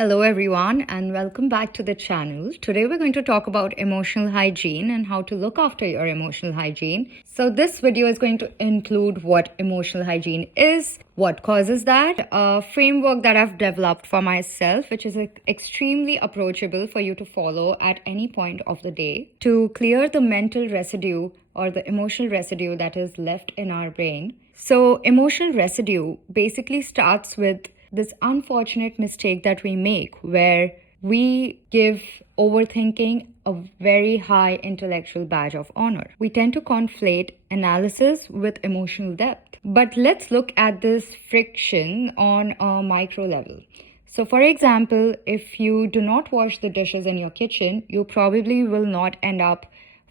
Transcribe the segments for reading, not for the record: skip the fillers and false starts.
Hello, everyone, and welcome back to the channel. Today, we're going to talk about emotional hygiene and how to look after your emotional hygiene. So, this video is going to include what emotional hygiene is, what causes that, a framework that I've developed for myself, which is extremely approachable for you to follow at any point of the day to clear the mental residue or the emotional residue that is left in our brain. So, emotional residue basically starts with this unfortunate mistake that we make where we give overthinking a very high intellectual badge of honor. We tend to conflate analysis with emotional depth. But let's look at this friction on a micro level. So, for example, if you do not wash the dishes in your kitchen, you probably will not end up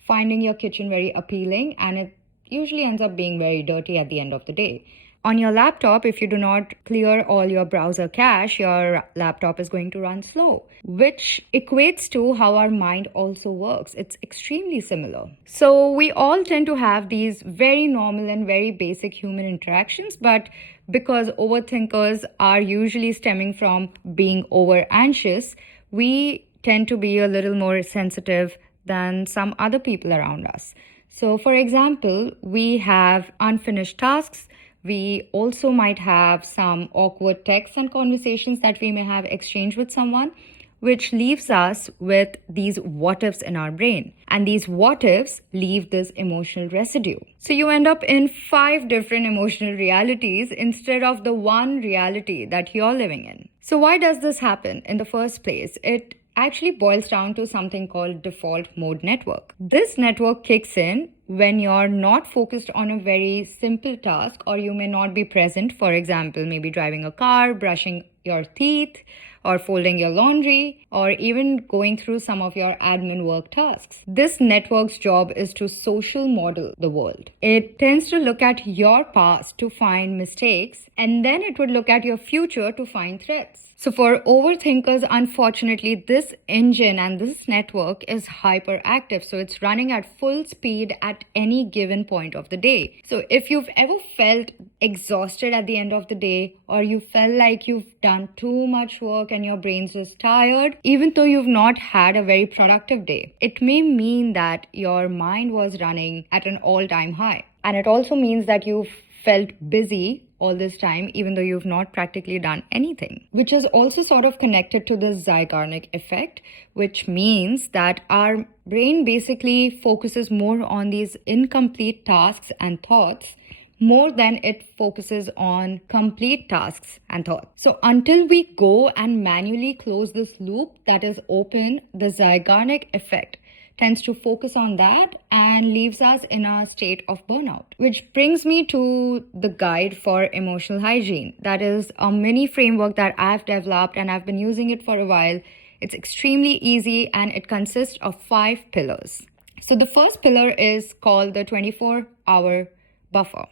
finding your kitchen very appealing, and it usually ends up being very dirty at the end of the day. On your laptop, if you do not clear all your browser cache, your laptop is going to run slow, which equates to how our mind also works. It's extremely similar. So we all tend to have these very normal and very basic human interactions, but because overthinkers are usually stemming from being over anxious, we tend to be a little more sensitive than some other people around us. So, for example, we have unfinished tasks. We also might have some awkward texts and conversations that we may have exchanged with someone, which leaves us with these what ifs in our brain. And these what ifs leave this emotional residue. So you end up in 5 different emotional realities instead of the one reality that you're living in. So why does this happen in the first place? It actually boils down to something called default mode network. This network kicks in when you're not focused on a very simple task, or you may not be present, for example, maybe driving a car, brushing your teeth, or folding your laundry, or even going through some of your admin work tasks. This network's job is to social model the world. It tends to look at your past to find mistakes, and then it would look at your future to find threats. So for overthinkers, unfortunately, this engine and this network is hyperactive. So it's running at full speed at any given point of the day. So if you've ever felt exhausted at the end of the day, or you felt like you've done too much work and your brain's just tired, even though you've not had a very productive day, it may mean that your mind was running at an all-time high. And it also means that you've felt busy all this time, even though you've not practically done anything, which is also sort of connected to the Zeigarnik effect, which means that our brain basically focuses more on these incomplete tasks and thoughts more than it focuses on complete tasks and thoughts. So until we go and manually close this loop that is open, the Zeigarnik effect tends to focus on that and leaves us in a state of burnout. Which brings me to the guide for emotional hygiene. That is a mini framework that I've developed and I've been using it for a while. It's extremely easy and it consists of 5 pillars. So the first pillar is called the 24-hour buffer.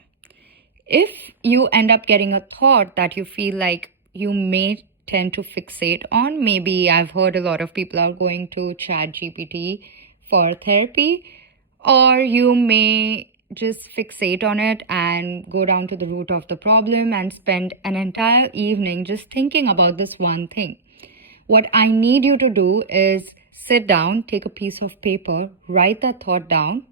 If you end up getting a thought that you feel like you may tend to fixate on, maybe I've heard a lot of people are going to ChatGPT for therapy, or you may just fixate on it and go down to the root of the problem and spend an entire evening just thinking about this one thing. What I need you to do is sit down, take a piece of paper, write that thought down,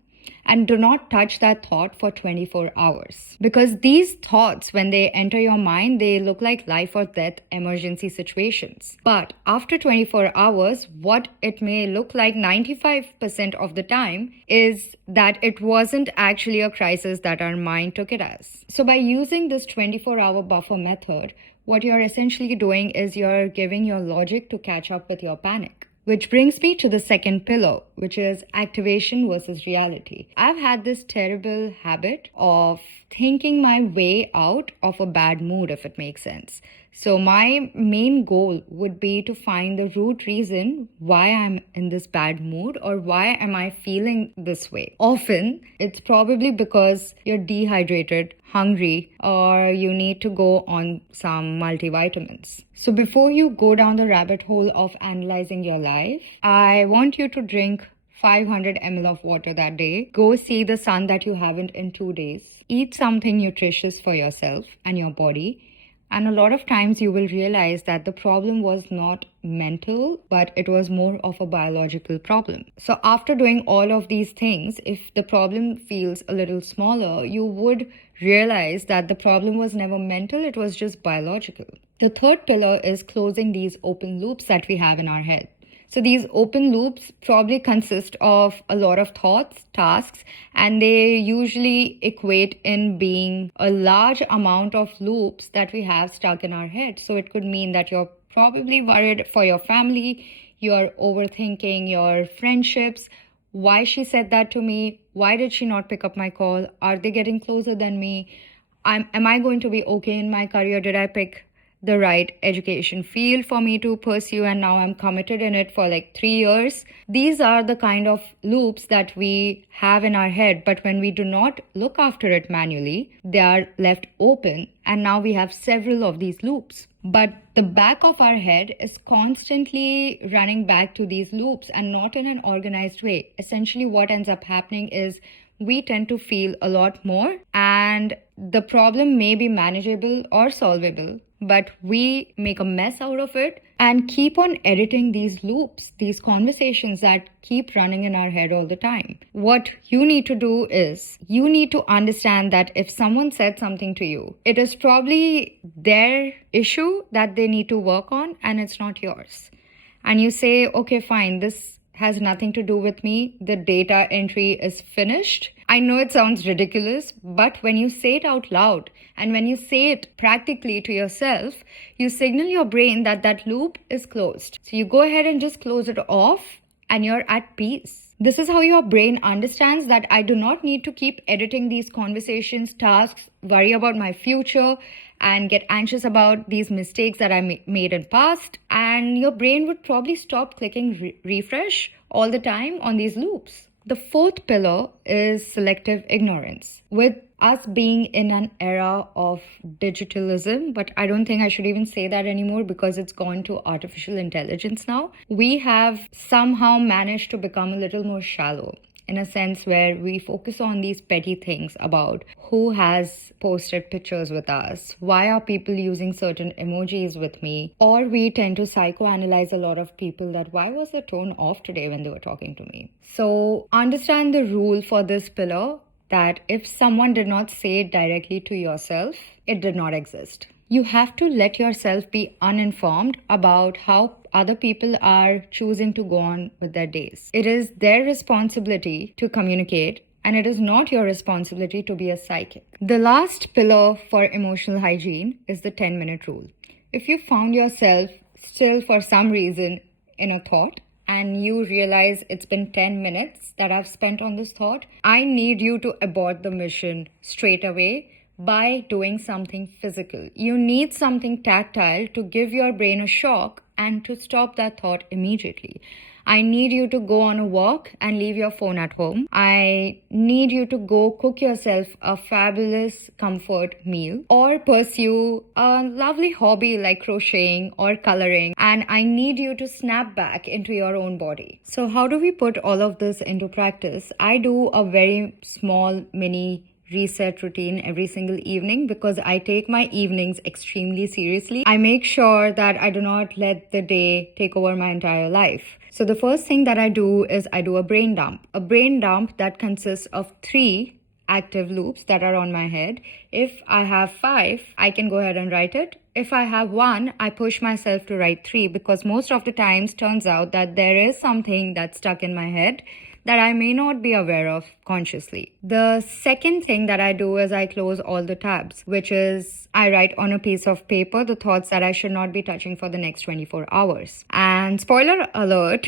and do not touch that thought for 24 hours. Because these thoughts, when they enter your mind, they look like life or death emergency situations. But after 24 hours, what it may look like 95% of the time is that it wasn't actually a crisis that our mind took it as. So by using this 24-hour buffer method, what you're essentially doing is you're giving your logic to catch up with your panic. Which brings me to the second pillar, which is activation versus reality. I've had this terrible habit of thinking my way out of a bad mood, if it makes sense. So my main goal would be to find the root reason why I'm in this bad mood or why am I feeling this way. Often, it's probably because you're dehydrated, hungry, or you need to go on some multivitamins. So before you go down the rabbit hole of analyzing your life, I want you to drink 500 ml of water that day. Go see the sun that you haven't in 2 days. Eat something nutritious for yourself and your body. And a lot of times you will realize that the problem was not mental, but it was more of a biological problem. So after doing all of these things, if the problem feels a little smaller, you would realize that the problem was never mental, it was just biological. The third pillar is closing these open loops that we have in our head. So these open loops probably consist of a lot of thoughts, tasks, and they usually equate in being a large amount of loops that we have stuck in our head. So it could mean that you're probably worried for your family, you're overthinking your friendships. Why she said that to me? Why did she not pick up my call? Are they getting closer than me? Am I going to be okay in my career? Did I pick the right education field for me to pursue, and now I'm committed in it for like 3 years? These are the kind of loops that we have in our head, but when we do not look after it manually, they are left open, and now we have several of these loops. But the back of our head is constantly running back to these loops and not in an organized way. Essentially, what ends up happening is we tend to feel a lot more, and the problem may be manageable or solvable, but we make a mess out of it and keep on editing these loops, these conversations that keep running in our head all the time. What you need to do is you need to understand that if someone said something to you, it is probably their issue that they need to work on and it's not yours. And you say, okay, fine, this has nothing to do with me. The data entry is finished. I know it sounds ridiculous, but when you say it out loud and when you say it practically to yourself, you signal your brain that that loop is closed. So you go ahead and just close it off and you're at peace. This is how your brain understands that I do not need to keep editing these conversations, tasks, worry about my future, and get anxious about these mistakes that I made in past. And your brain would probably stop clicking refresh all the time on these loops. The fourth pillar is selective ignorance. With us being in an era of digitalism, but I don't think I should even say that anymore because it's gone to artificial intelligence now, we have somehow managed to become a little more shallow, in a sense where we focus on these petty things about who has posted pictures with us, why are people using certain emojis with me, or we tend to psychoanalyze a lot of people that why was the tone off today when they were talking to me. So understand the rule for this pillar that if someone did not say it directly to yourself, it did not exist. You have to let yourself be uninformed about how other people are choosing to go on with their days. It is their responsibility to communicate, and it is not your responsibility to be a psychic. The last pillar for emotional hygiene is the 10-minute rule. If you found yourself still for some reason in a thought, and you realize it's been 10 minutes that I've spent on this thought, I need you to abort the mission straight away by doing something physical. You need something tactile to give your brain a shock and to stop that thought immediately. I need you to go on a walk and leave your phone at home. I need you to go cook yourself a fabulous comfort meal or pursue a lovely hobby like crocheting or coloring. And I need you to snap back into your own body. So how do we put all of this into practice? I do a very small mini reset routine every single evening because I take my evenings extremely seriously. I make sure that I do not let the day take over my entire life. So the first thing that I do is I do a brain dump. A brain dump that consists of 3 active loops that are on my head. If I have 5, I can go ahead and write it. If I have 1, I push myself to write 3 because most of the times turns out that there is something that's stuck in my head that I may not be aware of consciously. The second thing that I do is I close all the tabs, which is I write on a piece of paper the thoughts that I should not be touching for the next 24 hours. And spoiler alert,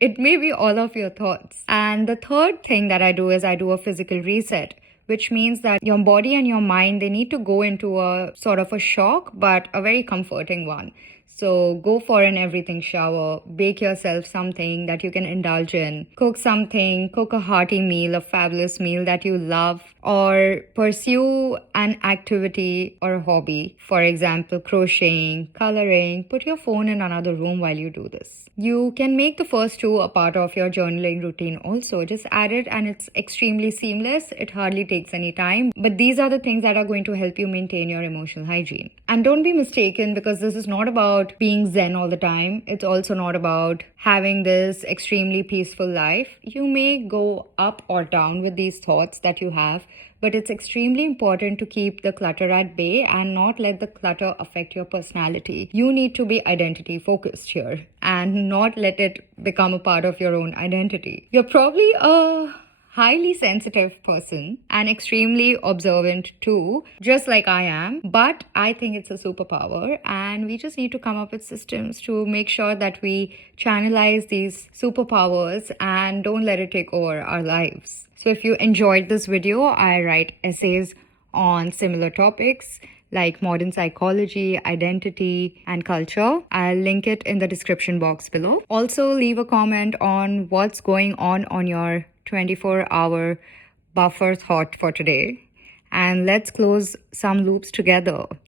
it may be all of your thoughts. And the third thing that I do is I do a physical reset, which means that your body and your mind, they need to go into a sort of a shock, but a very comforting one. So go for an everything shower, bake yourself something that you can indulge in, cook something, cook a hearty meal, a fabulous meal that you love, or pursue an activity or a hobby. For example, crocheting, coloring. Put your phone in another room while you do this. You can make the first two a part of your journaling routine also. Just add it and it's extremely seamless. It hardly takes any time. But these are the things that are going to help you maintain your emotional hygiene. And don't be mistaken, because this is not about being zen all the time. It's also not about having this extremely peaceful life. You may go up or down with these thoughts that you have, but it's extremely important to keep the clutter at bay and not let the clutter affect your personality. You need to be identity focused here and not let it become a part of your own identity. You're probably a highly sensitive person and extremely observant too, just like I am. But I think it's a superpower, and we just need to come up with systems to make sure that we channelize these superpowers and don't let it take over our lives. So if you enjoyed this video, I write essays on similar topics like modern psychology, identity, and culture. I'll link it in the description box below. Also, leave a comment on what's going on your 24-hour buffer thought for today. And let's close some loops together.